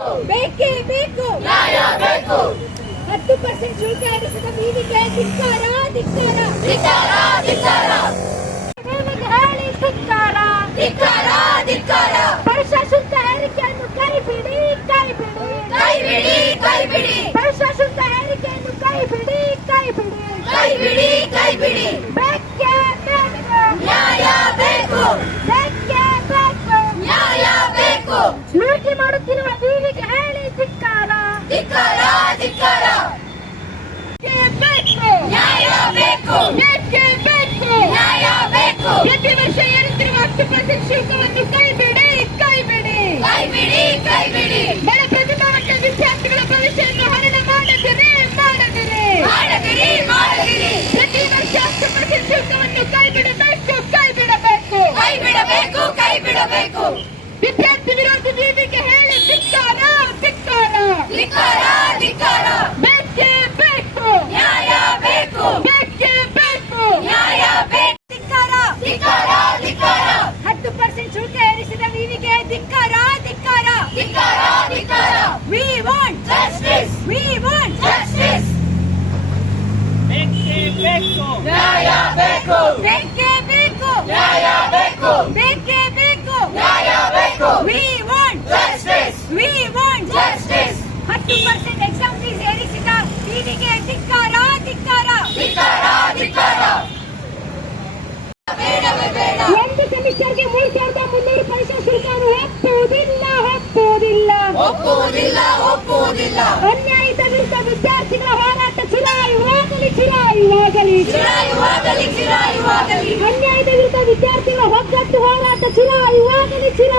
ಬೇಕೇ ಬೇಕು, ನ್ಯಾಯ ಬೇಕು. 10% ಶುಲ್ಕ ಏರಿಸಿದ ವಿವಿಗೆ ಧಿಕ್ಕಾರ, ಧಿಕ್ಕಾರ, ಧಿಕ್ಕಾರ, ಧಿಕ್ಕಾರ, ವಿವಿಗೆ ಹೇಳಿ ಧಿಕ್ಕಾರ, ಧಿಕ್ಕಾರ, ಧಿಕ್ಕಾರ. ಪರುಷ ಶುಲ್ಕ ಏರಿಕೆಯನ್ನು ಕೈಬಿಡಿ, ಕೈಬಿಡಿ, ಕೈಬಿಡಿ, ಕೈಬಿಡಿ, ಪರುಷ ಶುಲ್ಕ ಏರಿಕೆಯನ್ನು ಕೈಬಿಡಿ, ಕೈಬಿಡಿ, ಕೈಬಿಡಿ, ಕೈಬಿಡಿ. ಬೇಕೇ ಬೇಕು, ನ್ಯಾಯ ಬೇಕು, ಬೇಕೇ ಬೇಕು, ನ್ಯಾಯ ಬೇಕು. ಲೂಟಿ ಮಾಡುತ್ತಿರುವ ವಿವಿಗೆ ಹೇಳಿ ಧಿಕ್ಕಾರ, ಧಿಕ್ಕಾರ, ಧಿಕ್ಕಾರ. ಬೇಕೇ ಬೇಕು, ನ್ಯಾಯ ಬೇಕು, ಬೇಕೇ ಬೇಕು, ನ್ಯಾಯ ಬೇಕು. ಪ್ರತಿ ವರ್ಷ ಏರುತ್ತಿರುವ 10% ಶುಲ್ಕವನ್ನು ಕೈಬಿಡಿ, ಕೈಬಿಡಿ, ಕೈಬಿಡಿ, ಕೈಬಿಡಿ. ಬಡ ಪ್ರತಿಭಾವಂತ ವಿದ್ಯಾರ್ಥಿಗಳ ಭವಿಷ್ಯವನ್ನು ಹರಣ ಮಾಡದಿರಿ, ಮಾಡದಿರಿ, ಮಾಡದಿರಿ, ಮಾಡದಿರಿ. ಪ್ರತಿ ವರ್ಷ 10% ಶುಲ್ಕವನ್ನು ಕೈಬಿಡಬೇಕು, ಕೈಬಿಡಬೇಕು, ಕೈ ಬಿಡಬೇಕು, ಕೈ ಬಿಡಬೇಕು. ವಿದ್ಯಾರ್ಥಿ ವಿರೋಧಿ ವಿವಿಗೆ ಹೇಳಿ ಧಿಕ್ಕಾರ, ಧಿಕ್ಕಾರ, ಧಿಕ್ಕಾರ, ಧಿಕ್ಕಾರ. ಬೇಕೇ ಬೇಕು, ನ್ಯಾಯ ಬೇಕು, ಬೇಕೇ ಬೇಕು, ನ್ಯಾಯ ಬೇಕು. ಧಿಕ್ಕಾರ, ಧಿಕ್ಕಾರ, ಧಿಕ್ಕಾರ, 10% ಶುಲ್ಕ ಏರಿಸಿದ ವಿವಿಗೆ ಧಿಕ್ಕಾರ, ಧಿಕ್ಕಾರ, ಧಿಕ್ಕಾರ, ಧಿಕ್ಕಾರ. we want Justice, we want justice. ಬೇಕೇ ಬೇಕು, ನ್ಯಾಯ ಬೇಕು, ಬೇಕೇ ಬೇಕು, ನ್ಯಾಯ ಬೇಕು, ಬೇಕೇ ಬೇಕು, ನ್ಯಾಯ ಬೇಕು. we want Justice, justice. justice. 10% exam fees ಏರಿಸಿದ ವಿವಿಗೆ ಧಿಕ್ಕಾರ, ಧಿಕ್ಕಾರ, ಧಿಕ್ಕಾರ, ಧಿಕ್ಕಾರ. ಬೇಡವೇ ಬೇಡ, ಒಂದು ಸೆಮಿಸ್ಟರ್ಗೆ 3,300 ಪೈಸೆ ಶುಲ್ಕವನ್ನು ಒಪ್ಪುವುದಿಲ್ಲ, ಒಪ್ಪುವುದಿಲ್ಲ. ಒಪ್ಪುವುದಿಲ್ಲ, ಒಪ್ಪುವುದಿಲ್ಲ. ಅನ್ಯಾಯದ ವಿರುದ್ಧ ವಿದ್ಯಾರ್ಥಿಗಳ ಹೋರಾಟ ಚಿರಾಯುವಾಗಲಿ, ಚಿರಾಯುವಾಗಲಿ, ಚಿರಾಯುವಾಗಲಿ, ಚಿರಾಯುವಾಗಲಿ. ಅನ್ಯಾಯದ ವಿರುದ್ಧ ವಿದ್ಯಾರ್ಥಿಗಳ ಒಗ್ಗಟ್ಟು ಹೋರಾಟ ಚಿರಾಯುವಾಗಲಿ, ಚಿರಾಯುವಾಗಲಿ.